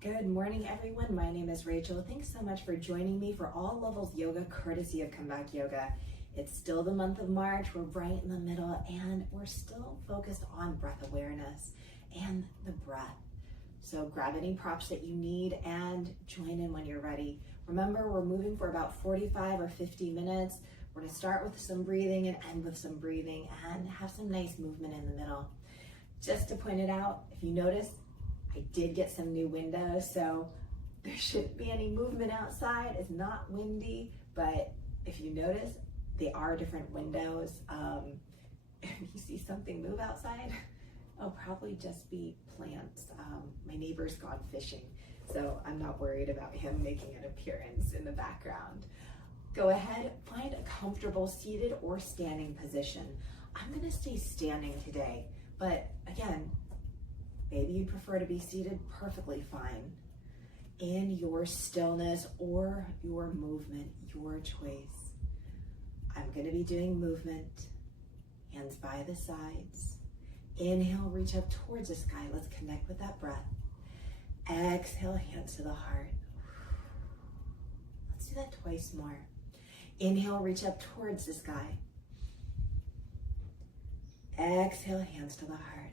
Good morning, everyone. My name is Rachel. Thanks so much for joining me for All Levels Yoga, courtesy of Comeback Yoga. It's still the month of March. We're right in the middle, and we're still focused on breath awareness and the breath. So grab any props that you need and join in when you're ready. Remember, we're moving for about 45 or 50 minutes. We're going to start with some breathing and end with some breathing and have some nice movement in the middle. Just to point it out, if you notice, I did get some new windows, so there shouldn't be any movement outside. It's not windy, but if you notice, they are different windows. If you see something move outside, it'll probably just be plants. My neighbor's gone fishing, so I'm not worried about him making an appearance in the background. Go ahead, find a comfortable seated or standing position. I'm gonna stay standing today, but again, maybe you prefer to be seated, perfectly fine. In your stillness or your movement, your choice. I'm gonna be doing movement, hands by the sides. Inhale, reach up towards the sky. Let's connect with that breath. Exhale, hands to the heart. Let's do that twice more. Inhale, reach up towards the sky. Exhale, hands to the heart.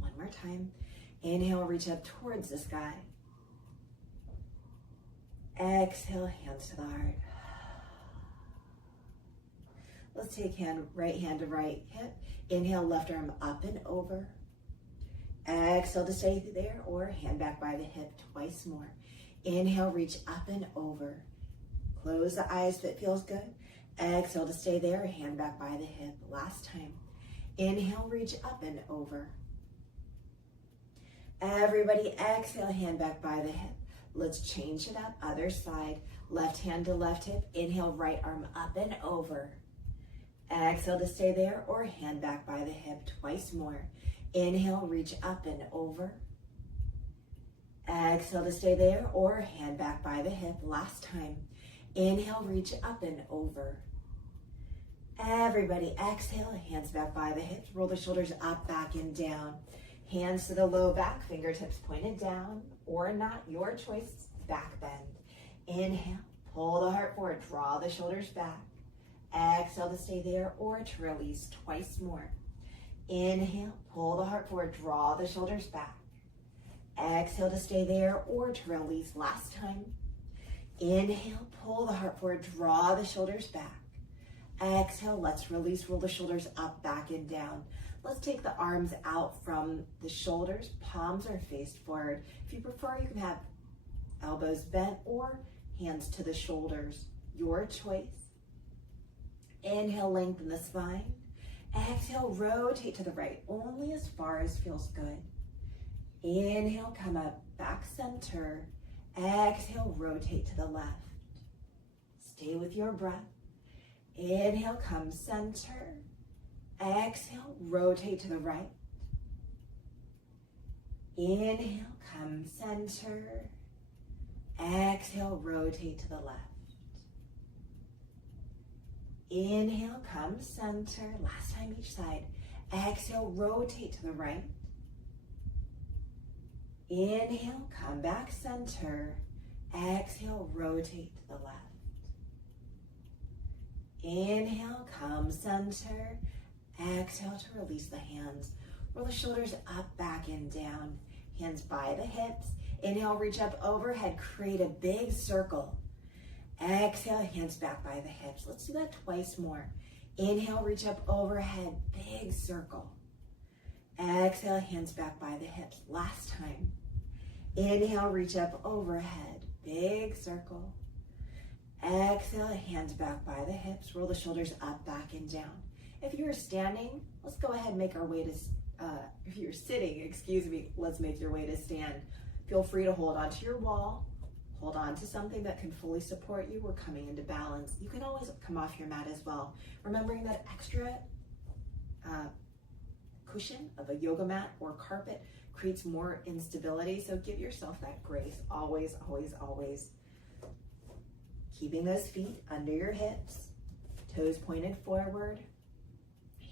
One more time. Inhale, reach up towards the sky. Exhale, hands to the heart. Let's take right hand to right hip. Inhale, left arm up and over. Exhale to stay there, or hand back by the hip twice more. Inhale, reach up and over. Close the eyes if it feels good. Exhale to stay there, hand back by the hip. Last time. Inhale, reach up and over. Everybody exhale, hand back by the hip. Let's change it up, other side. Left hand to left hip. Inhale, right arm up and over. Exhale to stay there, or hand back by the hip twice more. Inhale, reach up and over. Exhale to stay there, or hand back by the hip. Last time. Inhale, reach up and over. Everybody exhale, hands back by the hips. Roll the shoulders up, back, and down. Hands to the low back, fingertips pointed down, or not, your choice, back bend. Inhale, pull the heart forward, draw the shoulders back. Exhale to stay there, or to release twice more. Inhale, pull the heart forward, draw the shoulders back. Exhale to stay there, or to release last time. Inhale, pull the heart forward, draw the shoulders back. Exhale, let's release, roll the shoulders up, back, and down. Let's take the arms out from the shoulders, palms are faced forward. If you prefer, you can have elbows bent or hands to the shoulders, your choice. Inhale, lengthen the spine. Exhale, rotate to the right, only as far as feels good. Inhale, come up, back center. Exhale, rotate to the left. Stay with your breath. Inhale, come center. Exhale, rotate to the right. Inhale, come center. Exhale, rotate to the left. Inhale, come center. Last time each side. Exhale, rotate to the right. Inhale, come back center. Exhale, rotate to the left. Inhale, come center. Exhale to release the hands. Roll the shoulders up, back, and down. Hands by the hips. Inhale, reach up overhead. Create a big circle. Exhale, hands back by the hips. Let's do that twice more. Inhale, reach up overhead. Big circle. Exhale, hands back by the hips. Last time. Inhale, reach up overhead. Big circle. Exhale, hands back by the hips. Roll the shoulders up, back, and down. If you're standing, let's go ahead and make our way to, if you're sitting, let's make your way to stand. Feel free to hold onto your wall. Hold on to something that can fully support you. We're coming into balance. You can always come off your mat as well. Remembering that extra cushion of a yoga mat or carpet creates more instability. So give yourself that grace. Always, always, always. Keeping those feet under your hips, toes pointed forward,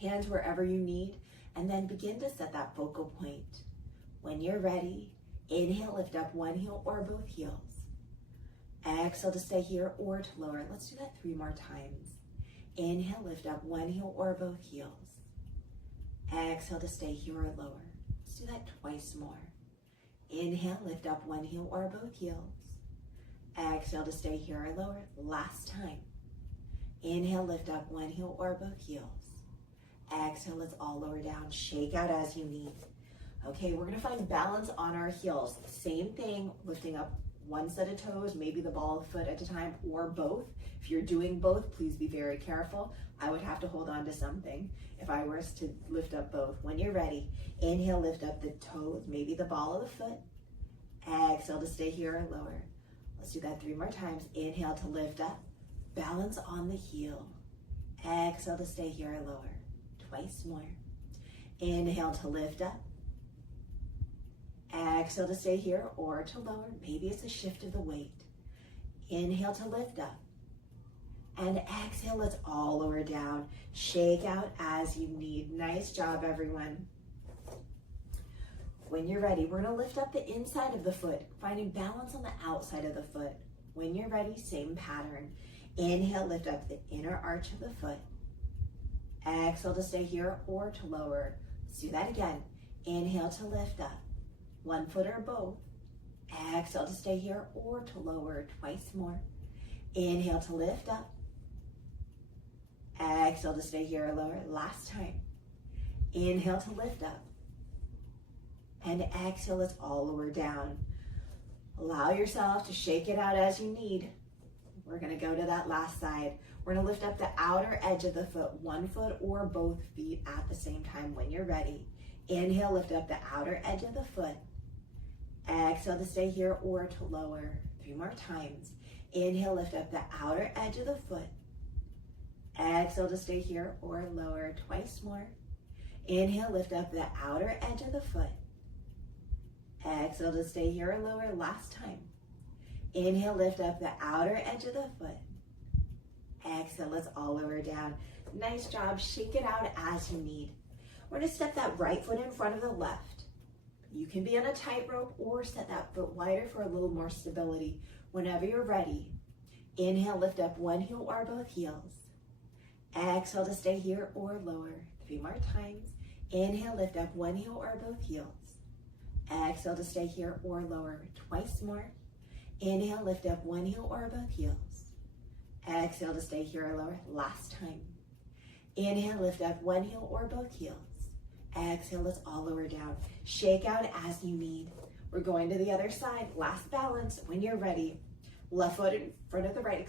hands wherever you need, and then begin to set that focal point. When you're ready, inhale, lift up one heel or both heels. Exhale to stay here or to lower. Let's do that 3 more times. Inhale, lift up one heel or both heels. Exhale to stay here or lower. Let's do that twice more. Inhale, lift up one heel or both heels. Exhale to stay here or lower. Last time. Inhale, lift up one heel or both heels. Exhale, let's all lower down. Shake out as you need. Okay, we're gonna find balance on our heels. Same thing, lifting up one set of toes, maybe the ball of the foot at a time, or both. If you're doing both, please be very careful. I would have to hold on to something if I were to lift up both. When you're ready, inhale, lift up the toes, maybe the ball of the foot. Exhale to stay here or lower. Let's do that 3 more times. Inhale to lift up, balance on the heel. Exhale to stay here or lower. Twice more. Inhale to lift up. Exhale to stay here or to lower. Maybe it's a shift of the weight. Inhale to lift up. And exhale, let's all lower down. Shake out as you need. Nice job, everyone. When you're ready, we're gonna lift up the inside of the foot, finding balance on the outside of the foot. When you're ready, same pattern. Inhale, lift up the inner arch of the foot. Exhale to stay here or to lower. Let's do that again. Inhale to lift up. One foot or both. Exhale to stay here or to lower. Twice more. Inhale to lift up. Exhale to stay here or lower. Last time. Inhale to lift up. And exhale, let's all lower down. Allow yourself to shake it out as you need. We're gonna go to that last side. We're gonna lift up the outer edge of the foot, one foot or both feet at the same time when you're ready. Inhale, lift up the outer edge of the foot. Exhale to stay here or to lower. 3 more times. Inhale, lift up the outer edge of the foot. Exhale to stay here or lower. Twice more. Inhale, lift up the outer edge of the foot. Exhale to stay here or lower. Last time. Inhale, lift up the outer edge of the foot. Exhale, let's all lower down. Nice job. Shake it out as you need. We're gonna step that right foot in front of the left. You can be on a tightrope or set that foot wider for a little more stability. Whenever you're ready, inhale, lift up one heel or both heels. Exhale to stay here or lower. 3 more times. Inhale, lift up one heel or both heels. Exhale to stay here or lower. Twice more. Inhale, lift up one heel or both heels. Exhale to stay here or lower. Last time. Inhale, lift up one heel or both heels. Exhale, let's all lower down. Shake out as you need. We're going to the other side. Last balance. When you're ready, left foot in front of the right,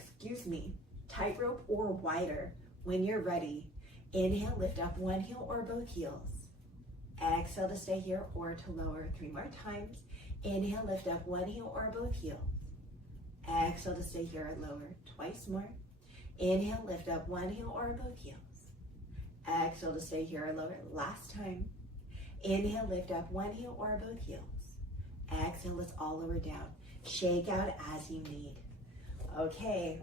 tightrope or wider. When you're ready, inhale, lift up one heel or both heels. Exhale to stay here or to lower. 3 more times. Inhale, lift up one heel or both heels. Exhale to stay here or lower. Twice more. Inhale, lift up one heel or both heels. Exhale to stay here or lower. Last time. Inhale, lift up one heel or both heels. Exhale, let's all lower down. Shake out as you need. Okay,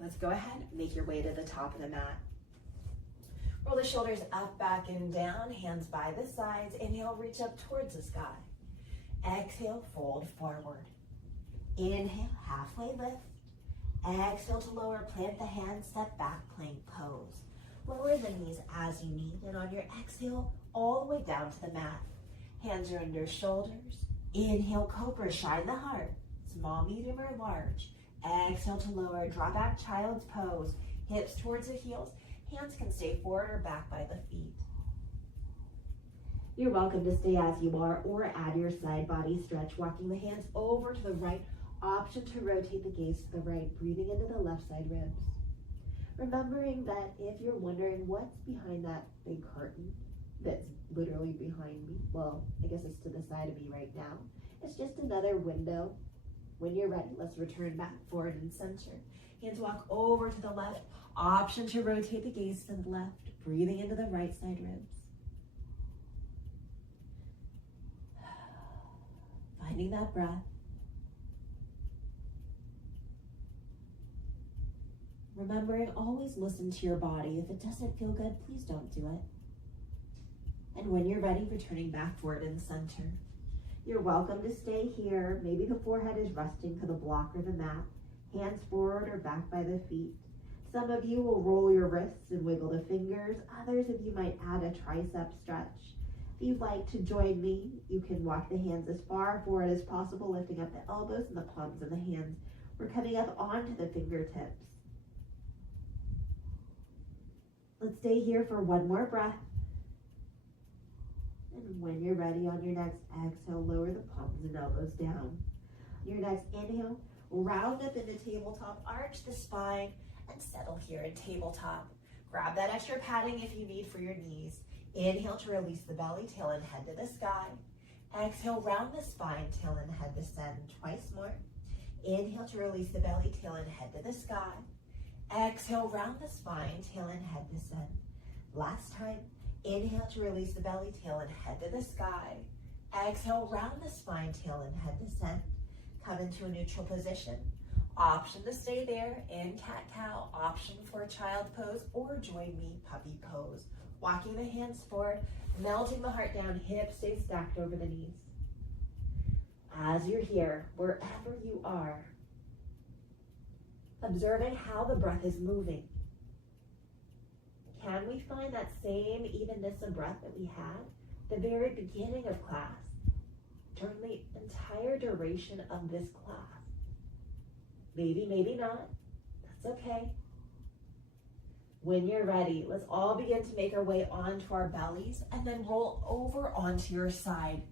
let's go ahead, make your way to the top of the mat. Roll the shoulders up, back, and down, hands by the sides. Inhale, reach up towards the sky. Exhale, fold forward. Inhale, halfway lift. Exhale to lower, plant the hands, step back, plank pose. Lower the knees as you need, and on your exhale, all the way down to the mat. Hands are under shoulders. Inhale, cobra, shine the heart. Small, medium, or large. Exhale to lower, draw back, child's pose. Hips towards the heels. Hands can stay forward or back by the feet. You're welcome to stay as you are or add your side body stretch, walking the hands over to the right. Option to rotate the gaze to the right, breathing into the left side ribs. Remembering that if you're wondering what's behind that big curtain that's literally behind me, well, I guess it's to the side of me right now. It's just another window. When you're ready, let's return back forward and center. Hands walk over to the left. Option to rotate the gaze to the left, breathing into the right side ribs. Finding that breath. Remembering, always listen to your body. If it doesn't feel good, please don't do it. And when you're ready, returning back forward in center. You're welcome to stay here. Maybe the forehead is resting to the block or the mat, hands forward or back by the feet. Some of you will roll your wrists and wiggle the fingers. Others of you might add a tricep stretch. If you'd like to join me, you can walk the hands as far forward as possible, lifting up the elbows and the palms of the hands. We're coming up onto the fingertips. Let's stay here for one more breath. And when you're ready, on your next exhale, lower the palms and elbows down. Your next inhale, round up into tabletop, arch the spine, and settle here in tabletop. Grab that extra padding if you need for your knees. Inhale to release the belly, tail and head to the sky. Exhale, round the spine, tail and head descend twice more. Inhale to release the belly, tail and head to the sky. Exhale, round the spine, tail and head descend. Last time. Inhale to release the belly, tail and head to the sky. Exhale, round the spine, tail and head descend. Come into a neutral position. Option to stay there in cat-cow, option for child pose, or join me, puppy pose. Walking the hands forward, melting the heart down, hips stay stacked over the knees. As you're here, wherever you are, observing how the breath is moving. Can we find that same evenness of breath that we had at the very beginning of class during the entire duration of this class? Maybe, maybe not. That's okay. When you're ready, let's all begin to make our way onto our bellies and then roll over onto your side.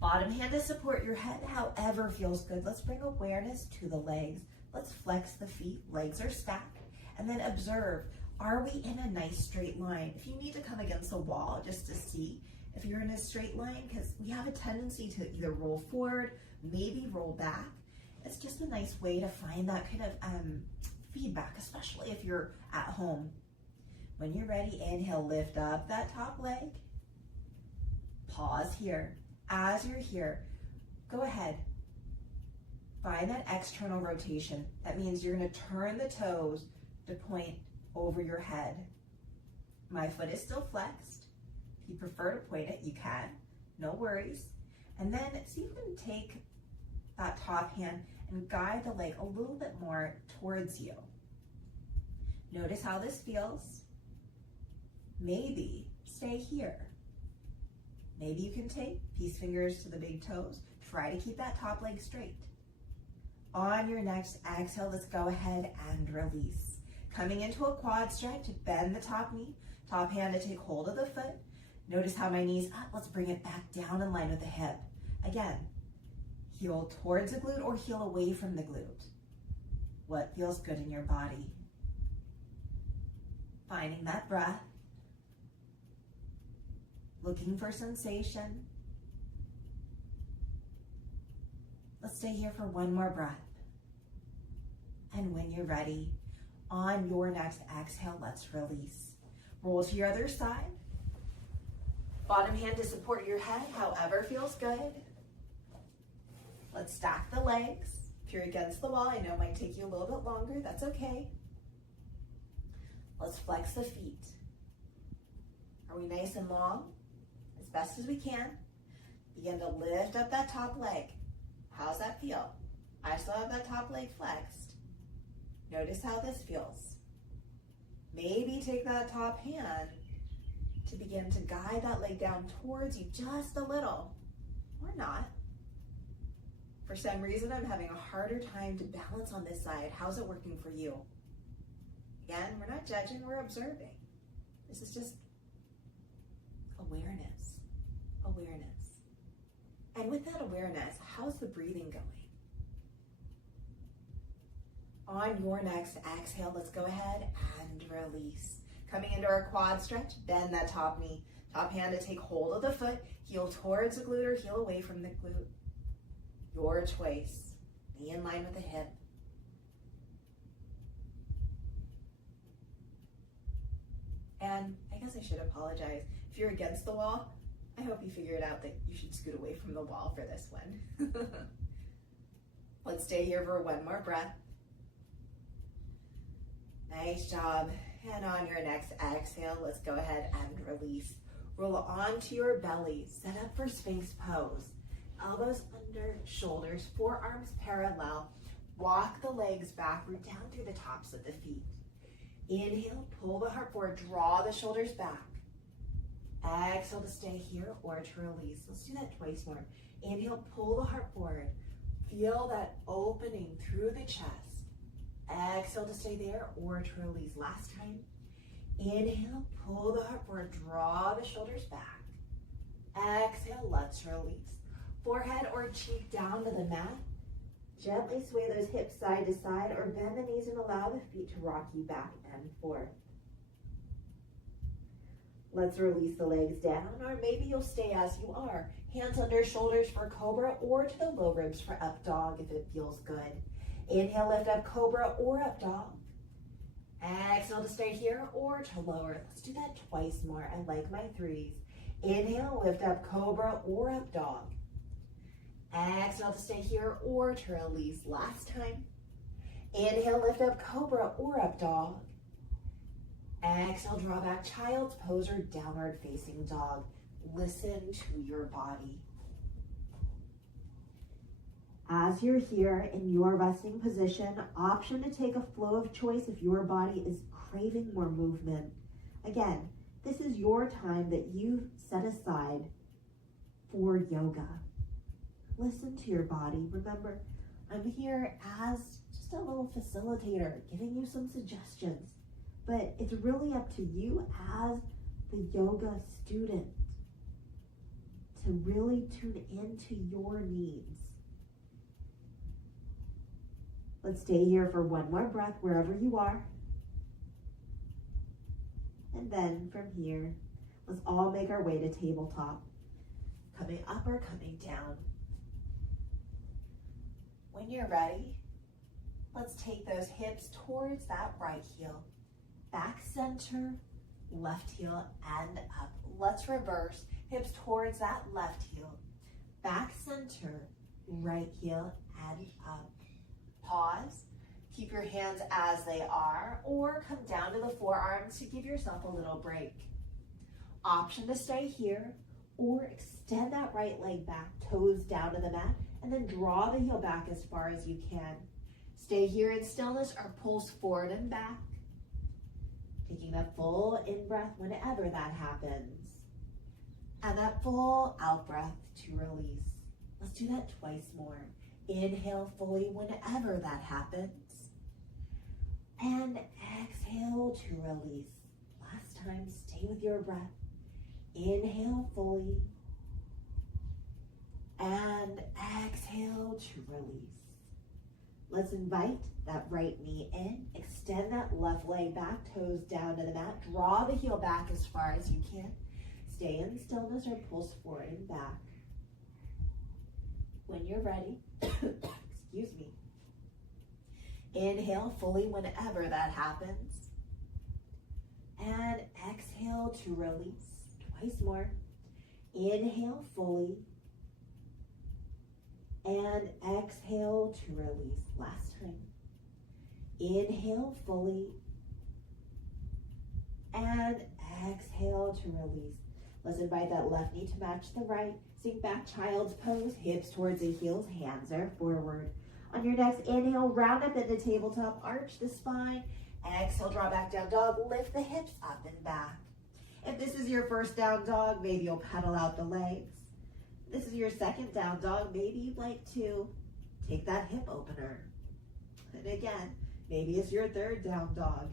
Bottom hand to support your head, however feels good. Let's bring awareness to the legs. Let's flex the feet, legs are stacked, and then observe. Are we in a nice straight line? If you need to come against a wall just to see if you're in a straight line, because we have a tendency to either roll forward, maybe roll back. It's just a nice way to find that kind of feedback, especially if you're at home. When you're ready, inhale, lift up that top leg. Pause here. As you're here, go ahead. Find that external rotation. That means you're going to turn the toes to point over your head. My foot is still flexed. If you prefer to point it, you can. No worries. And then see if you can take that top hand and guide the leg a little bit more towards you. Notice how this feels. Maybe stay here. Maybe you can take peace fingers to the big toes. Try to keep that top leg straight. On your next exhale, let's go ahead and release. Coming into a quad stretch, bend the top knee, top hand to take hold of the foot. Notice how my knee's up. Let's bring it back down in line with the hip. Again, heel towards the glute or heel away from the glute. What feels good in your body? Finding that breath. Looking for sensation. Let's stay here for one more breath. And when you're ready, on your next exhale, let's release. Roll to your other side. Bottom hand to support your head, however feels good. Let's stack the legs. If you're against the wall, I know it might take you a little bit longer, that's okay. Let's flex the feet. Are we nice and long? As best as we can. Begin to lift up that top leg. How's that feel? I still have that top leg flexed. Notice how this feels. Maybe take that top hand to begin to guide that leg down towards you just a little, or not. For some reason, I'm having a harder time to balance on this side. How's it working for you? Again, we're not judging, we're observing. This is just awareness, awareness. And with that awareness, how's the breathing going? On your next exhale, let's go ahead and release. Coming into our quad stretch, bend that top knee. Top hand to take hold of the foot, heel towards the glute or heel away from the glute. Your choice. Knee in line with the hip. And I guess I should apologize. If you're against the wall, I hope you figured out that you should scoot away from the wall for this one. Let's stay here for one more breath. Nice job. And on your next exhale, let's go ahead and release. Roll onto your belly. Set up for Sphinx pose. elbows under shoulders, forearms parallel. Walk the legs back, root down through the tops of the feet. Inhale, pull the heart forward, draw the shoulders back. Exhale to stay here or to release. Let's do that twice more. Inhale, pull the heart forward. Feel that opening through the chest. Exhale to stay there or to release. Last time. Inhale, pull the heart forward, draw the shoulders back. Exhale, let's release. Forehead or cheek down to the mat. Gently sway those hips side to side or bend the knees and allow the feet to rock you back and forth. Let's release the legs down, or maybe you'll stay as you are. Hands under shoulders for cobra or to the low ribs for up dog if it feels good. Inhale, lift up cobra or up dog. Exhale to stay here or to lower. Let's do that twice more. I like my threes. Inhale, lift up cobra or up dog. Exhale to stay here or to release. Last time. Inhale, lift up cobra or up dog. Exhale, draw back child's pose or downward facing dog. Listen to your body. As you're here in your resting position, option to take a flow of choice if your body is craving more movement. Again, this is your time that you've set aside for yoga. Listen to your body. Remember, I'm here as just a little facilitator, giving you some suggestions. But it's really up to you as the yoga student to really tune into your needs. Let's stay here for one more breath wherever you are. And then from here, let's all make our way to tabletop. Coming up or coming down. When you're ready, let's take those hips towards that right heel. Back center, left heel, and up. Let's reverse. Hips towards that left heel. Back center, right heel, and up. Pause. Keep your hands as they are, or come down to the forearms to give yourself a little break. Option to stay here, or extend that right leg back, toes down to the mat, and then draw the heel back as far as you can. Stay here in stillness or pulse forward and back. Taking that full in-breath whenever that happens. And that full out-breath to release. Let's do that twice more. Inhale fully whenever that happens. And exhale to release. Last time, stay with your breath. Inhale fully. And exhale to release. Let's invite that right knee in. Extend that left leg back, toes down to the mat. Draw the heel back as far as you can. Stay in stillness or pulse forward and back. When you're ready, excuse me. Inhale fully whenever that happens. And exhale to release. Twice more. Inhale fully. And exhale to release. Last time. Inhale fully. And exhale to release. Let's invite that left knee to match the right. Sink back, child's pose. Hips towards the heels. Hands are forward. On your next inhale, round up into tabletop. Arch the spine. Exhale, draw back down dog. Lift the hips up and back. If this is your first down dog, maybe you'll pedal out the legs. This is your second down dog, maybe you'd like to take that hip opener. And again, maybe it's your third down dog.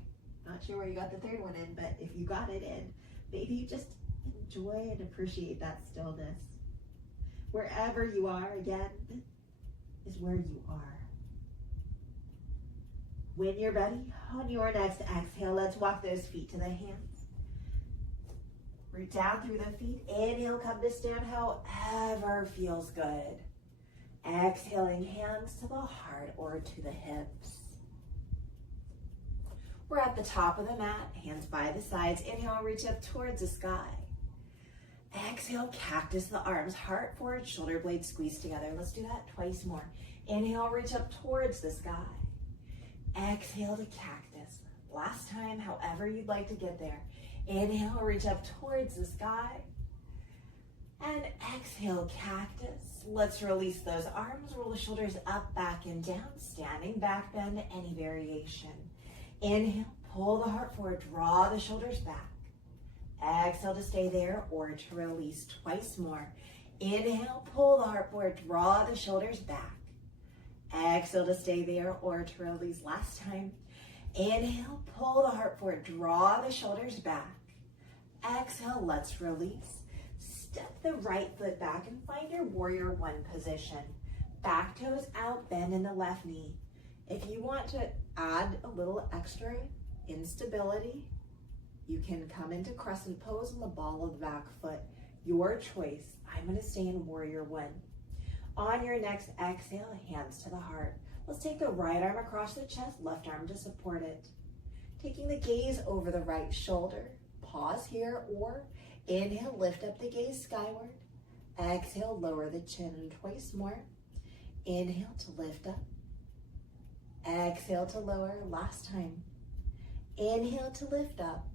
Not sure where you got the third one in, but if you got it in, maybe you just enjoy and appreciate that stillness. Wherever you are, again, is where you are. When you're ready, on your next exhale, let's walk those feet to the hands. Root down through the feet. Inhale, come to stand however feels good. Exhaling, hands to the heart or to the hips. We're at the top of the mat, hands by the sides. Inhale, reach up towards the sky. Exhale, cactus the arms, heart forward, shoulder blades squeeze together. Let's do that twice more. Inhale, reach up towards the sky. Exhale to cactus. Last time, however you'd like to get there. Inhale, reach up towards the sky. And exhale, cactus. Let's release those arms, roll the shoulders up, back, and down. Standing back bend, any variation. Inhale, pull the heart forward, draw the shoulders back. Exhale to stay there or to release twice more. Inhale, pull the heart forward, draw the shoulders back. Exhale to stay there or to release last time. Inhale, pull the heart forward, draw the shoulders back. Exhale, let's release. Step the right foot back and find your warrior one position. Back toes out, bend in the left knee. If you want to add a little extra instability, you can come into crescent pose on the ball of the back foot. Your choice. I'm going to stay in warrior one. On your next exhale, hands to the heart. Let's take the right arm across the chest, left arm to support it. Taking the gaze over the right shoulder. Pause here or inhale, lift up the gaze skyward. Exhale, lower the chin twice more. Inhale to lift up. Exhale to lower, last time. Inhale to lift up.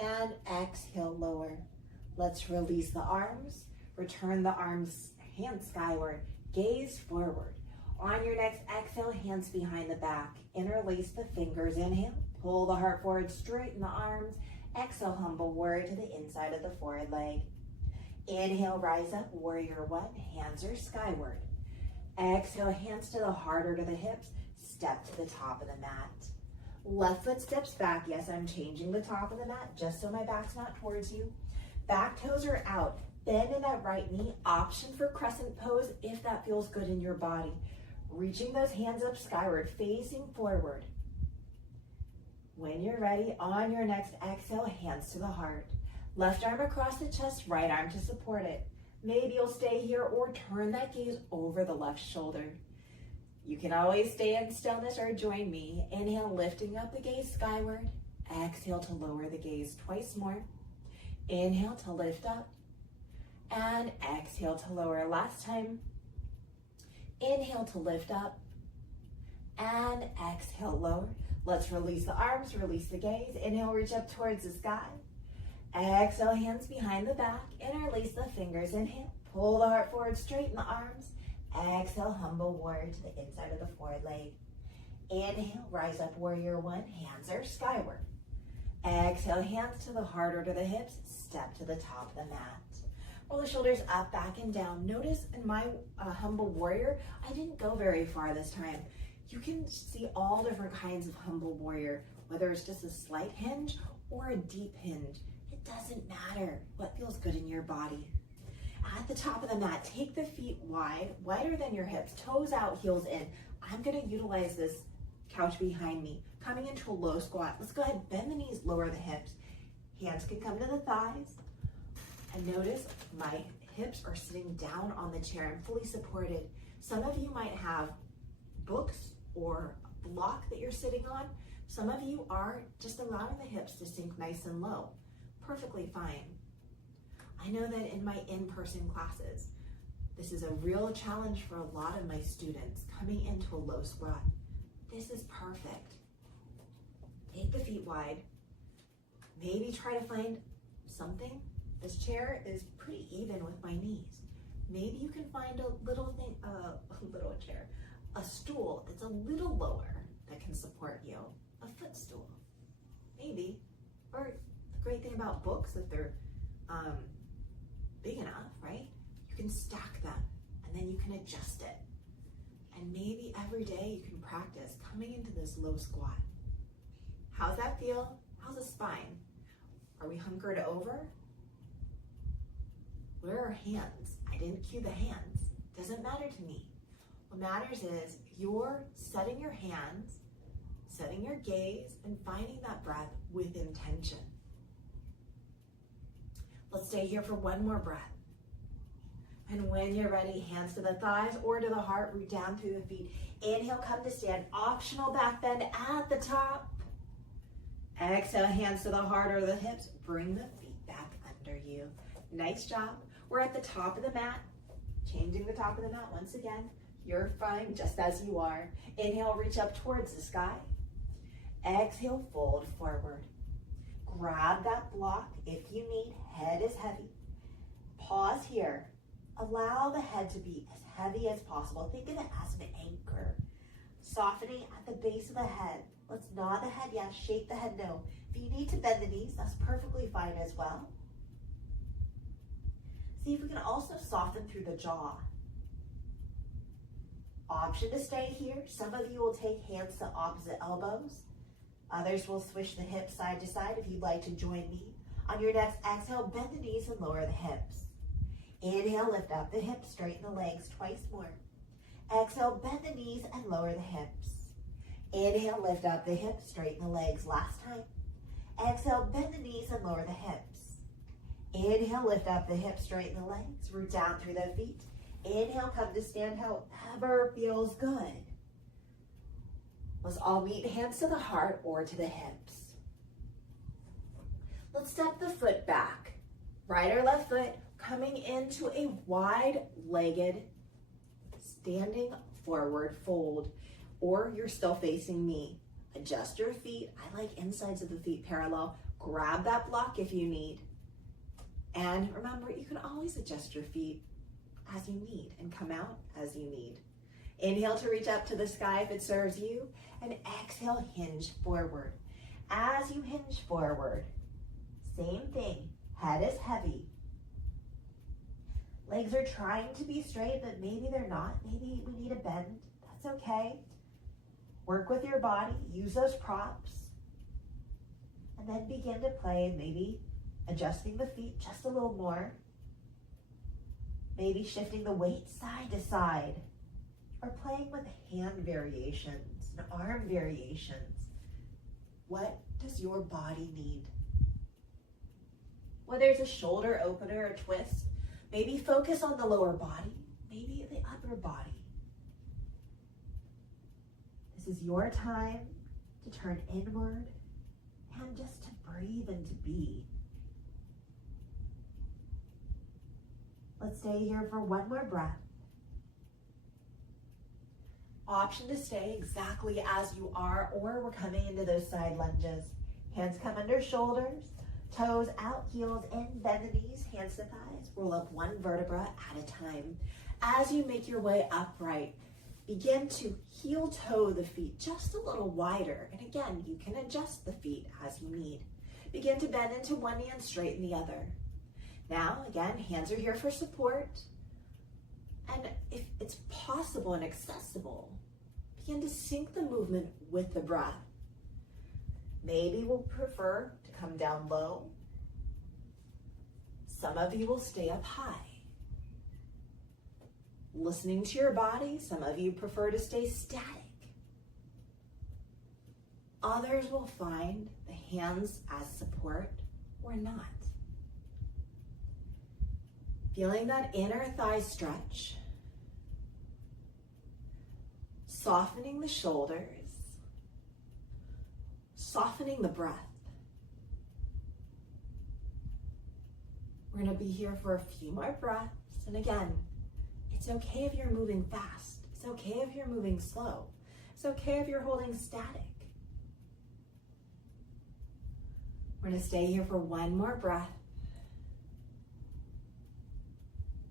And exhale, lower. Let's release the arms. Return the arms, hands skyward. Gaze forward. On your next exhale, hands behind the back. Interlace the fingers. Inhale, pull the heart forward, straighten the arms. Exhale, humble warrior to the inside of the forward leg. Inhale, rise up, warrior one, hands are skyward. Exhale, hands to the heart or to the hips, step to the top of the mat. Left foot steps back. Yes, I'm changing the top of the mat just so my back's not towards you. Back toes are out. Bend in that right knee. Option for crescent pose if that feels good in your body. Reaching those hands up skyward, facing forward. When you're ready, on your next exhale, hands to the heart. Left arm across the chest, right arm to support it. Maybe you'll stay here or turn that gaze over the left shoulder. You can always stay in stillness or join me. Inhale, lifting up the gaze skyward. Exhale to lower the gaze twice more. Inhale to lift up. And exhale to lower. Last time. Inhale to lift up. And exhale, lower. Let's release the arms, release the gaze. Inhale, reach up towards the sky. Exhale, hands behind the back. Interlace the fingers. Inhale, pull the heart forward, straighten the arms. Exhale, humble warrior to the inside of the forward leg. Inhale, rise up, warrior one. Hands are skyward. Exhale, hands to the heart or to the hips. Step to the top of the mat. Roll the shoulders up, back, and down. Notice in my humble warrior, I didn't go very far this time. You can see all different kinds of humble warrior, whether it's just a slight hinge or a deep hinge. It doesn't matter what feels good in your body. At the top of the mat, take the feet wide, wider than your hips, toes out, heels in. I'm going to utilize this couch behind me, coming into a low squat. Let's go ahead, bend the knees, lower the hips. Hands can come to the thighs. And notice my hips are sitting down on the chair. I'm fully supported. Some of you might have books or a block that you're sitting on. Some of you are just allowing the hips to sink nice and low. Perfectly fine. I know that in my in-person classes, this is a real challenge for a lot of my students coming into a low squat. This is perfect. Take the feet wide. Maybe try to find something. This chair is pretty even with my knees. Maybe you can find a little thing, a stool that's a little lower that can support you. A footstool, maybe. Or the great thing about books, if they're big enough, right? You can stack them and then you can adjust it. And maybe every day you can practice coming into this low squat. How's that feel? How's the spine? Are we hunkered over? Where are hands? I didn't cue the hands. Doesn't matter to me. What matters is you're setting your hands, setting your gaze, and finding that breath with intention. Let's stay here for one more breath. And when you're ready, hands to the thighs or to the heart, root down through the feet. Inhale, come to stand. Optional back bend at the top. Exhale, hands to the heart or the hips. Bring the feet back under you. Nice job. We're at the top of the mat. Changing the top of the mat once again. You're fine just as you are. Inhale, reach up towards the sky. Exhale, fold forward. Grab that block if you need. Head is heavy. Pause here. Allow the head to be as heavy as possible. Think of it as an anchor. Softening at the base of the head. Let's nod the head yes, shake the head no. If you need to bend the knees, that's perfectly fine as well. See if we can also soften through the jaw. Option to stay here. Some of you will take hands to opposite elbows. Others will swish the hips side to side if you'd like to join me. On your next exhale, bend the knees and lower the hips. Inhale, lift up the hips, straighten the legs twice more. Exhale, bend the knees and lower the hips. Inhale, lift up the hips, straighten the legs. Last time. Exhale, bend the knees and lower the hips. Inhale, lift up the hips, straighten the legs. Root down through the feet. Inhale, come to stand however feels good. Let's all meet hands to the heart or to the hips. Let's step the foot back. Right or left foot coming into a wide-legged standing forward fold, or you're still facing me. Adjust your feet. I like insides of the feet parallel. Grab that block if you need. And remember, you can always adjust your feet as you need and come out as you need. Inhale to reach up to the sky if it serves you, and exhale, hinge forward. As you hinge forward, same thing, head is heavy. Legs are trying to be straight, but maybe they're not. Maybe we need a bend. That's okay. Work with your body, use those props, and then begin to play, maybe adjusting the feet just a little more. Maybe shifting the weight side to side, or playing with hand variations and arm variations. What does your body need? Whether it's a shoulder opener or twist, maybe focus on the lower body, maybe the upper body. This is your time to turn inward and just to breathe and to be. Let's stay here for one more breath. Option to stay exactly as you are, or we're coming into those side lunges. Hands come under shoulders, toes out, heels in, bend the knees, hands to thighs. Roll up one vertebra at a time. As you make your way upright, begin to heel toe the feet just a little wider. And again, you can adjust the feet as you need. Begin to bend into one knee and straighten the other. Now, again, hands are here for support. And if it's possible and accessible, begin to sync the movement with the breath. Maybe we'll prefer to come down low. Some of you will stay up high. Listening to your body, some of you prefer to stay static. Others will find the hands as support or not. Feeling that inner thigh stretch. Softening the shoulders. Softening the breath. We're going to be here for a few more breaths. And again, it's okay if you're moving fast. It's okay if you're moving slow. It's okay if you're holding static. We're going to stay here for one more breath.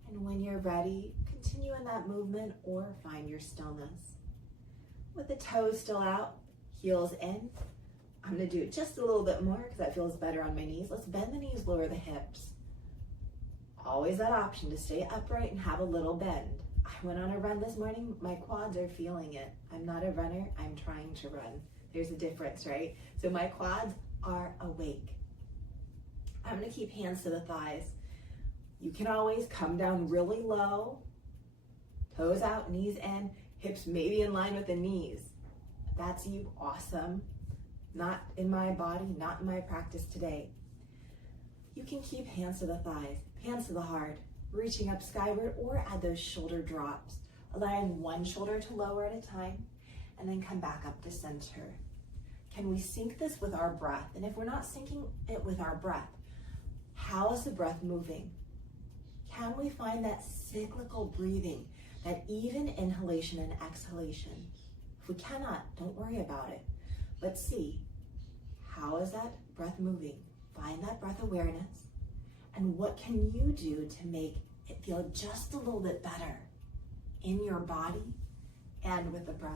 And when you're ready, continue in that movement or find your stillness. With the toes still out, heels in. I'm going to do it just a little bit more because that feels better on my knees. Let's bend the knees, lower the hips. Always that option to stay upright and have a little bend. I went on a run this morning. My quads are feeling it. I'm not a runner. I'm trying to run. There's a difference, right? So my quads are awake. I'm going to keep hands to the thighs. You can always come down really low, toes out, knees in, hips maybe in line with the knees. If that's you, awesome. Not in my body, not in my practice today. You can keep hands to the thighs, hands to the heart, reaching up skyward, or add those shoulder drops, allowing one shoulder to lower at a time, and then come back up to center. Can we sync this with our breath? And if we're not syncing it with our breath, how is the breath moving? Can we find that cyclical breathing, that even inhalation and exhalation? If we cannot, don't worry about it. Let's see, how is that breath moving? Find that breath awareness. And what can you do to make it feel just a little bit better in your body and with the breath.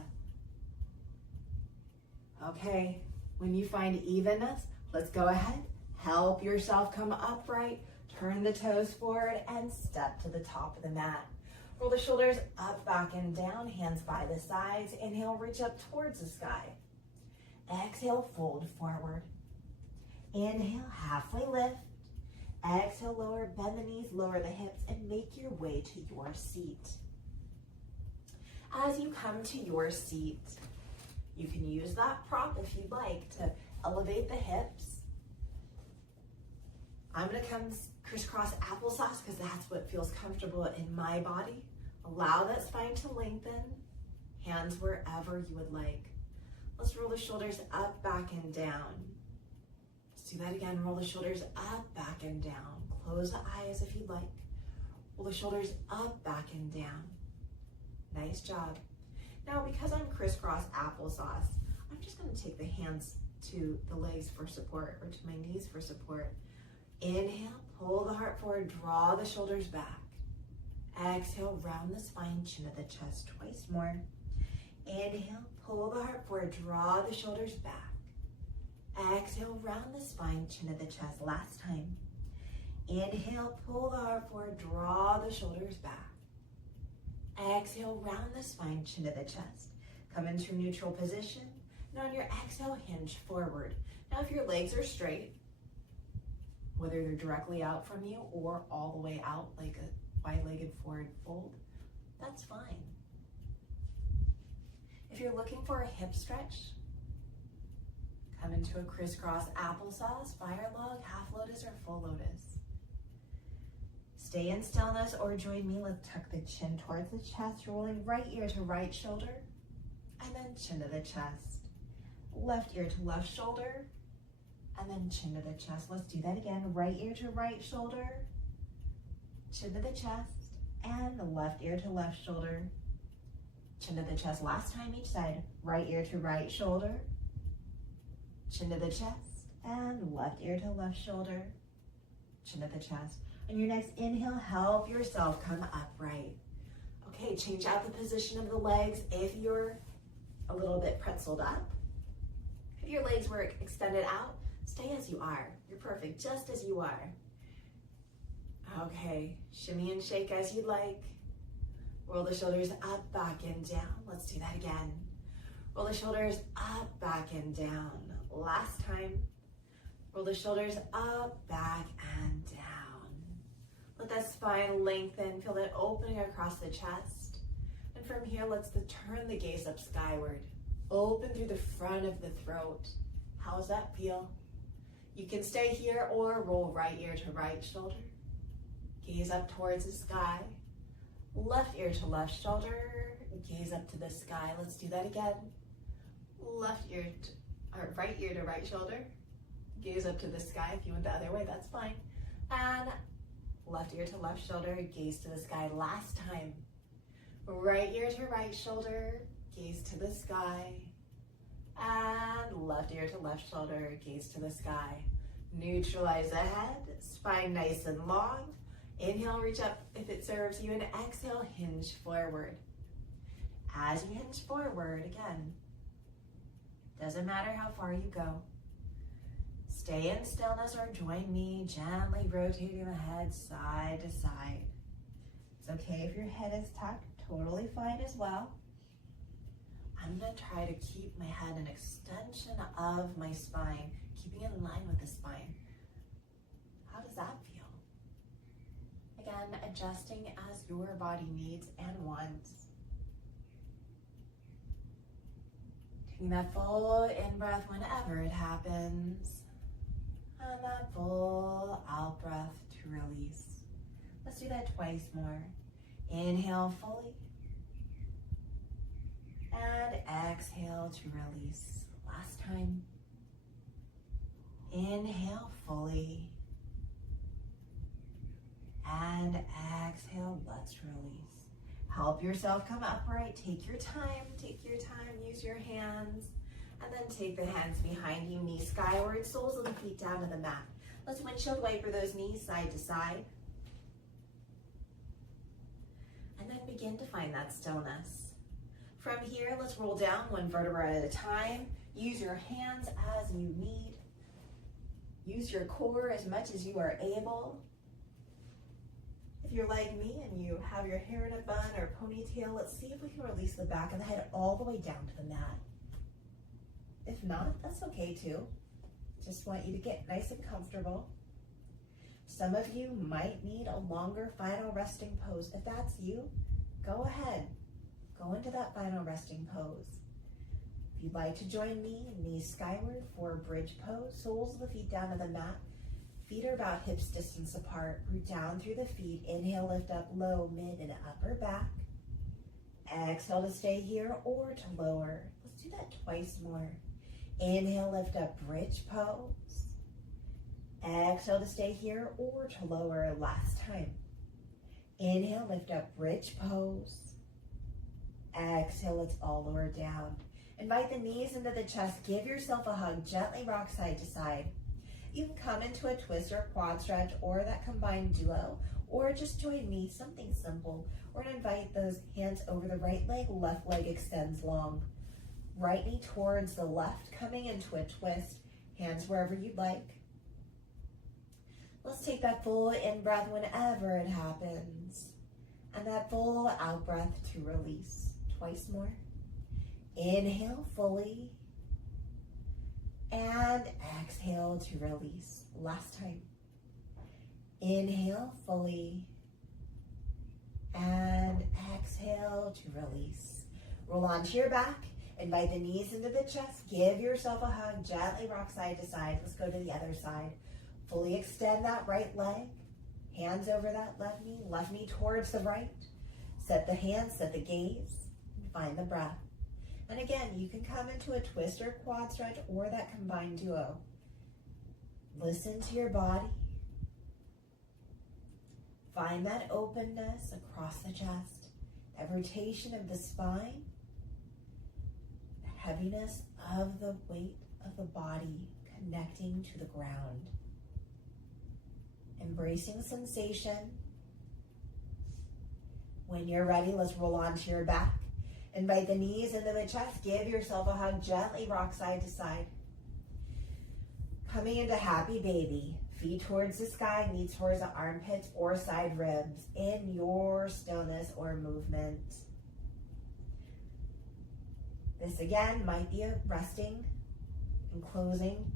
Okay, when you find evenness, let's go ahead, help yourself come upright, turn the toes forward and step to the top of the mat. Roll the shoulders up, back, and down, hands by the sides. Inhale, reach up towards the sky. Exhale, fold forward. Inhale, halfway lift. Exhale, lower, bend the knees, lower the hips, and make your way to your seat. As you come to your seat, you can use that prop if you'd like to elevate the hips. I'm gonna come crisscross applesauce because that's what feels comfortable in my body. Allow that spine to lengthen, hands wherever you would like. Let's roll the shoulders up, back, and down. Let's do that again. Roll the shoulders up, back, and down. Close the eyes if you'd like. Roll the shoulders up, back, and down. Nice job. Now, because I'm crisscross applesauce, I'm just going to take the hands to the legs for support or to my knees for support. Inhale, pull the heart forward, draw the shoulders back. Exhale, round the spine, chin to the chest twice more. Inhale, pull the heart forward, draw the shoulders back. Exhale, round the spine, chin to the chest. Last time. Inhale, pull the heart forward, draw the shoulders back. Exhale, round the spine, chin to the chest. Come into neutral position. And on your exhale, hinge forward. Now, if your legs are straight, whether they're directly out from you or all the way out like a wide-legged forward fold, that's fine. If you're looking for a hip stretch, come into a crisscross applesauce, fire log, half lotus, or full lotus. Stay in stillness or join me. Let's tuck the chin towards the chest, rolling right ear to right shoulder, and then chin to the chest. Left ear to left shoulder, and then chin to the chest. Let's do that again. Right ear to right shoulder, chin to the chest, and the left ear to left shoulder, chin to the chest. Last time each side. Right ear to right shoulder, chin to the chest, and left ear to left shoulder, chin to the chest. On your next inhale, help yourself come upright. Okay, change out the position of the legs if you're a little bit pretzeled up. If your legs were extended out, stay as you are. You're perfect, just as you are. Okay, shimmy and shake as you'd like. Roll the shoulders up, back, and down. Let's do that again. Roll the shoulders up, back, and down. Last time. Roll the shoulders up, back, and down. Let that spine lengthen. Feel that opening across the chest. And from here, let's turn the gaze up skyward. Open through the front of the throat. How's that feel? You can stay here or roll right ear to right shoulder. Gaze up towards the sky. Left ear to left shoulder. Gaze up to the sky. Let's do that again. Right ear to right shoulder. Gaze up to the sky. If you went the other way, that's fine. And left ear to left shoulder. Gaze to the sky. Last time. Right ear to right shoulder. Gaze to the sky. And left ear to left shoulder. Gaze to the sky. Neutralize the head. Spine nice and long. Inhale, reach up if it serves you, and exhale, hinge forward. As you hinge forward, again, doesn't matter how far you go. Stay in stillness or join me, gently rotating the head side to side. It's okay if your head is tucked, totally fine as well. I'm gonna try to keep my head an extension of my spine, keeping it in line with the spine. How does that feel? Again, adjusting as your body needs and wants. Taking that full in-breath whenever it happens. And that full out-breath to release. Let's do that twice more. Inhale fully. And exhale to release. Last time. Inhale fully. And exhale, let's release. Help yourself come upright. Take your time, use your hands. And then take the hands behind you, knees skyward, soles of the feet down to the mat. Let's windshield wiper those knees side to side. begin to find that stillness. From here, let's roll down one vertebra at a time. Use your hands as you need. Use your core as much as you are able. If you're like me and you have your hair in a bun or ponytail, let's see if we can release the back of the head all the way down to the mat. If not, that's okay too. Just want you to get nice and comfortable. Some of you might need a longer final resting pose. If that's you, go ahead. Go into that final resting pose. If you'd like to join me, knees skyward for a bridge pose, soles of the feet down to the mat. Feet are about hips distance apart. Root down through the feet. Inhale, lift up low, mid, and upper back. Exhale to stay here or to lower. Let's do that twice more. Inhale, lift up, bridge pose. Exhale to stay here or to lower. Last time. Inhale, lift up, bridge pose. Exhale, let's all lower down. Invite the knees into the chest. Give yourself a hug. Gently rock side to side. You can come into a twist or quad stretch or that combined duo, or just join me, something simple. We're gonna invite those hands over the right leg extends long. Right knee towards the left, coming into a twist. Hands wherever you'd like. Let's take that full in-breath whenever it happens. And that full out-breath to release. Twice more. Inhale fully. And exhale to release. Last time. Inhale fully. And exhale to release. Roll onto your back. Invite the knees into the chest. Give yourself a hug. Gently rock side to side. Let's go to the other side. Fully extend that right leg. Hands over that left knee towards the right. Set the hands, set the gaze. Find the breath. And again, you can come into a twist or quad stretch or that combined duo. Listen to your body. Find that openness across the chest, that rotation of the spine, the heaviness of the weight of the body connecting to the ground. Embracing sensation. When you're ready, let's roll onto your back. Invite the knees into the chest. Give yourself a hug. Gently rock side to side. Coming into happy baby. Feet towards the sky, knees towards the armpits or side ribs in your stillness or movement. This again might be a resting and closing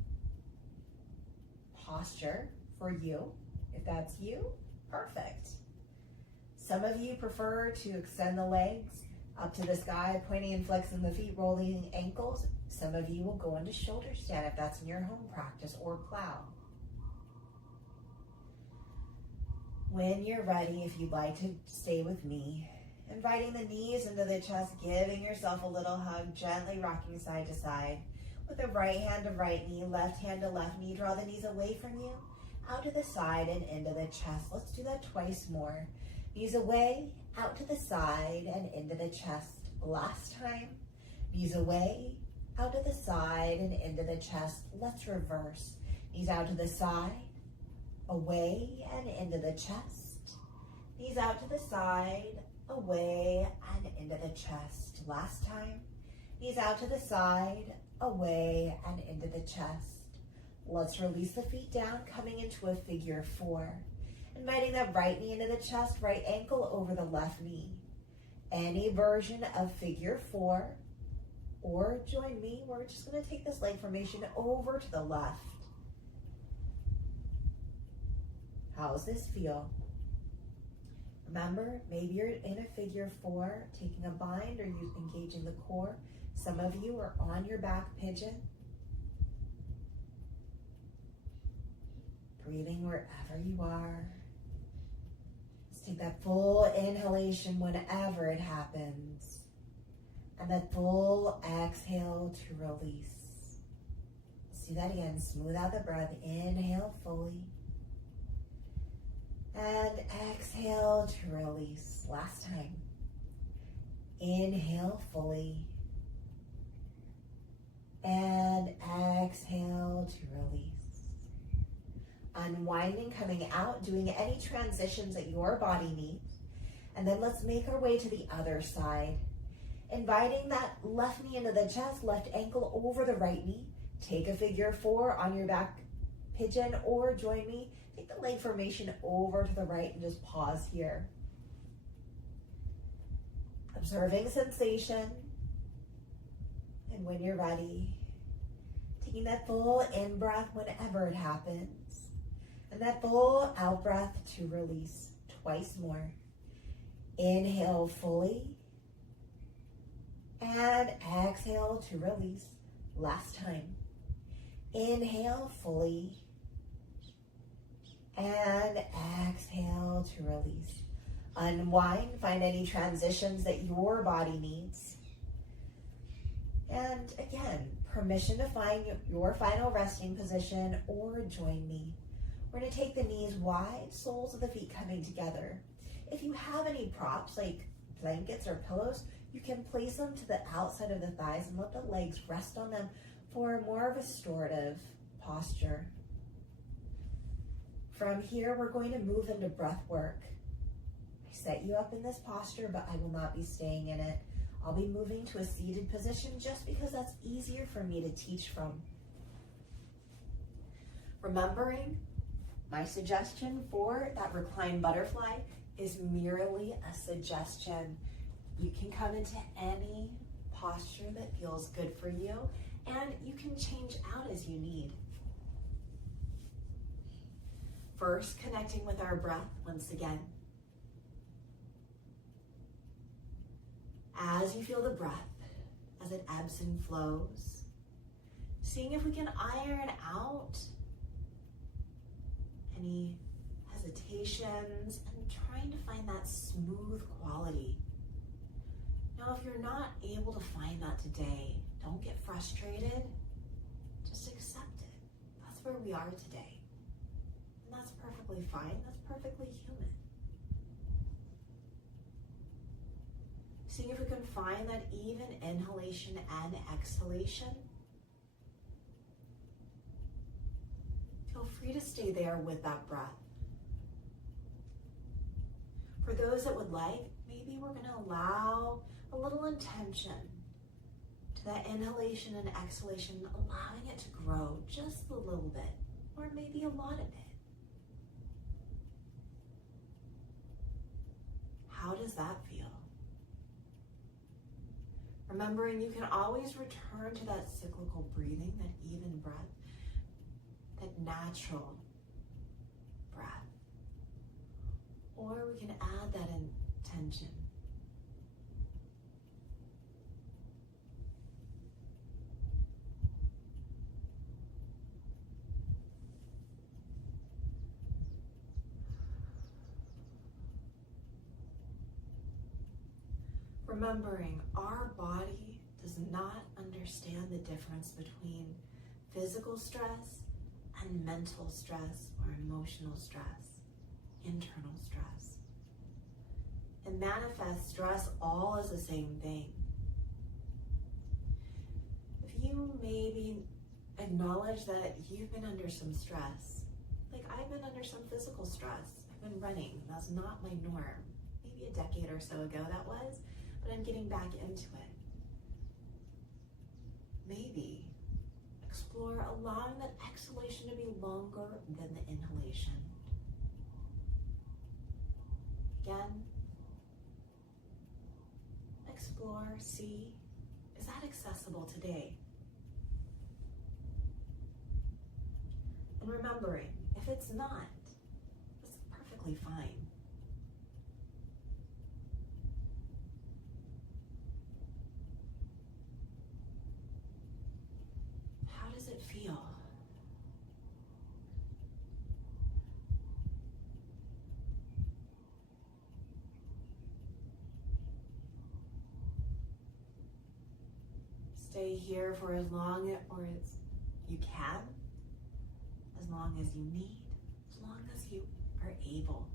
posture for you. If that's you, perfect. Some of you prefer to extend the legs up to the sky, pointing and flexing the feet, rolling ankles. Some of you will go into shoulder stand if that's in your home practice or cloud. When you're ready, if you'd like to stay with me, inviting the knees into the chest, giving yourself a little hug, gently rocking side to side. With the right hand to right knee, left hand to left knee, draw the knees away from you, out to the side and into the chest. Let's do that twice more. Knees away, out to the side and into the chest. Last time. Knees away, out to the side and into the chest. Let's reverse. Knees out to the side, away and into the chest. Knees out to the side, away and into the chest. Last time. Knees out to the side, away and into the chest. Let's release the feet down, coming into a figure four. Inviting that right knee into the chest, right ankle over the left knee. Any version of figure four, or join me. We're just going to take this leg formation over to the left. How's this feel? Remember, maybe you're in a figure four, taking a bind or you engaging the core. Some of you are on your back pigeon. Breathing wherever you are. Let's take that full inhalation whenever it happens. And that full exhale to release. Let's do that again. Smooth out the breath. Inhale fully. And exhale to release. Last time. Inhale fully. And exhale to release. Unwinding, coming out, doing any transitions that your body needs. And then let's make our way to the other side. Inviting that left knee into the chest, left ankle over the right knee. Take a figure 4 on your back pigeon, or join me. Take the leg formation over to the right and just pause here. Observing sensation. And when you're ready, taking that full in-breath whenever it happens. And that full out-breath to release twice more. Inhale fully. And exhale to release. Last time. Inhale fully. And exhale to release. Unwind, find any transitions that your body needs. And again, permission to find your final resting position or join me. We're going to take the knees wide, soles of the feet coming together. If you have any props like blankets or pillows, you can place them to the outside of the thighs and let the legs rest on them for more of a restorative posture. From here, we're going to move into breath work. I set you up in this posture, but I will not be staying in it. I'll be moving to a seated position just because that's easier for me to teach from. Remembering, my suggestion for that reclined butterfly is merely a suggestion. You can come into any posture that feels good for you, and you can change out as you need. First, connecting with our breath once again. As you feel the breath, as it ebbs and flows, seeing if we can iron out any hesitations and trying to find that smooth quality. Now, if you're not able to find that today, don't get frustrated. Just accept it. That's where we are today. And that's perfectly fine. That's perfectly human. Seeing if we can find that even inhalation and exhalation. Feel free to stay there with that breath. For those that would like, maybe we're going to allow a little intention to that inhalation and exhalation, allowing it to grow just a little bit, or maybe a lot of it. How does that feel? Remembering you can always return to that cyclical breathing, that even breath, that natural breath. Or we can add that intention. Remembering our body does not understand the difference between physical stress and mental stress or emotional stress, internal stress. And manifest stress all as the same thing. If you maybe acknowledge that you've been under some stress, like I've been under some physical stress. I've been running, that's not my norm. Maybe a decade or so ago that was, but I'm getting back into it. Maybe explore allowing that exhalation to be longer than the inhalation. Again, explore, see, is that accessible today? And remembering, if it's not, it's perfectly fine. How does it feel? Stay here for as long as you can, as long as you need, as long as you are able.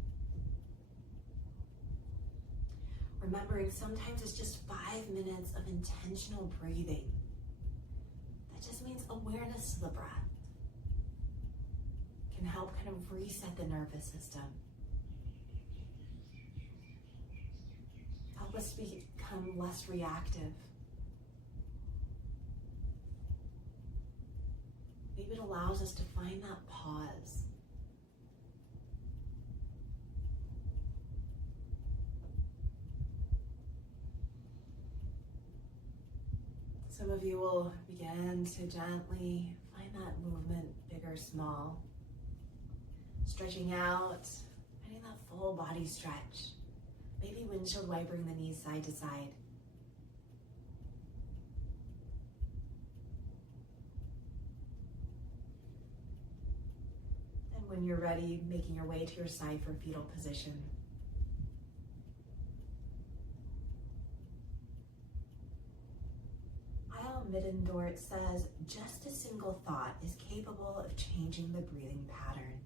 Remembering sometimes it's just 5 minutes of intentional breathing. That just means awareness to the breath. Can help kind of reset the nervous system. us become less reactive. Maybe it allows us to find that pause. Some of you will begin to gently find that movement, big or small. Stretching out, finding that full body stretch. Maybe windshield wipering the knees side to side. And when you're ready, making your way to your side for fetal position. Middendorf says, just a single thought is capable of changing the breathing pattern.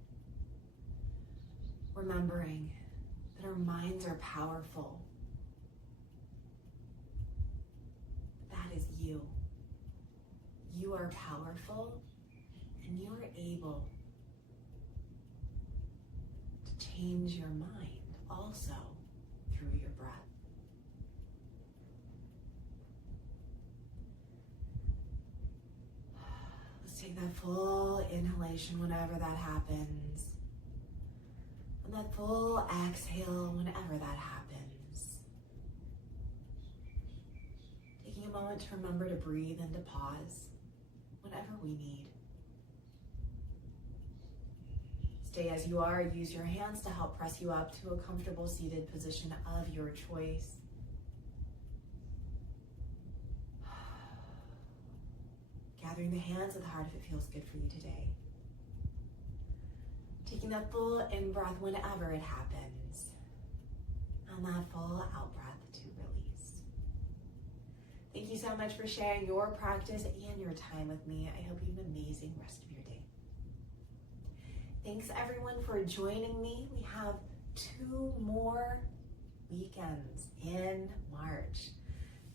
Remembering that our minds are powerful. That is you. You are powerful, and you are able to change your mind also through your breath. Take that full inhalation whenever that happens. And that full exhale whenever that happens. Taking a moment to remember to breathe and to pause whenever we need. Stay as you are. Use your hands to help press you up to a comfortable seated position of your choice. Gathering the hands at the heart if it feels good for you today. Taking that full in-breath whenever it happens. And that full out-breath to release. Thank you so much for sharing your practice and your time with me. I hope you have an amazing rest of your day. Thanks everyone for joining me. We have 2 more weekends in March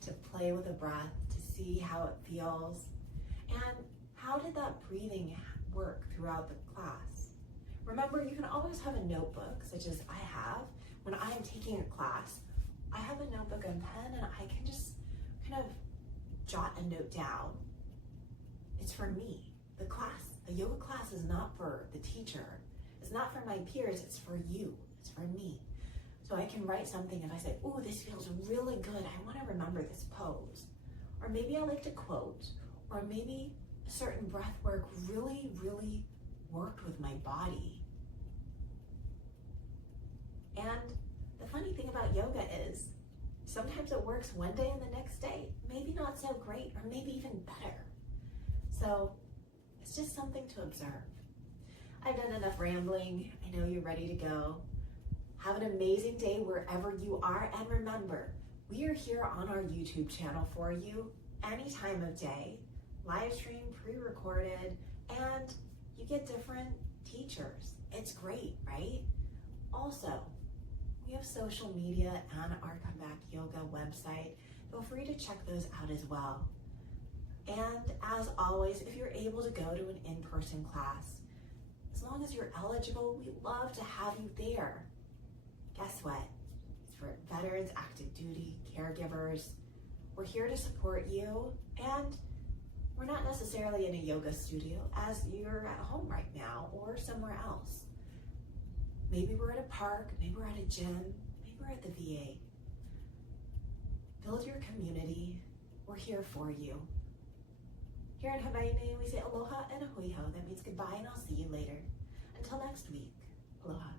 to play with the breath, to see how it feels. And how did that breathing work throughout the class? Remember, you can always have a notebook, such as I have. When I am taking a class, I have a notebook and pen, and I can just kind of jot a note down. It's for me. The class, a yoga class is not for the teacher. It's not for my peers, it's for you. It's for me. So I can write something if I say, oh, this feels really good. I want to remember this pose. Or maybe I like to quote. Or maybe a certain breath work really, really worked with my body. And the funny thing about yoga is sometimes it works one day and the next day, maybe not so great, or maybe even better. So it's just something to observe. I've done enough rambling. I know you're ready to go. Have an amazing day wherever you are. And remember, we are here on our YouTube channel for you any time of day. Live stream, pre-recorded, and you get different teachers. It's great, right? Also, we have social media and our Comeback Yoga website. Feel free to check those out as well. And as always, if you're able to go to an in-person class, as long as you're eligible, we'd love to have you there. Guess what? It's for veterans, active duty, caregivers. We're here to support you, and we're not necessarily in a yoga studio as you're at home right now or somewhere else. Maybe we're at a park, maybe we're at a gym, maybe we're at the VA. Build your community. We're here for you. Here in Hawaii, we say aloha and a hui hou. That means goodbye, and I'll see you later. Until next week, aloha.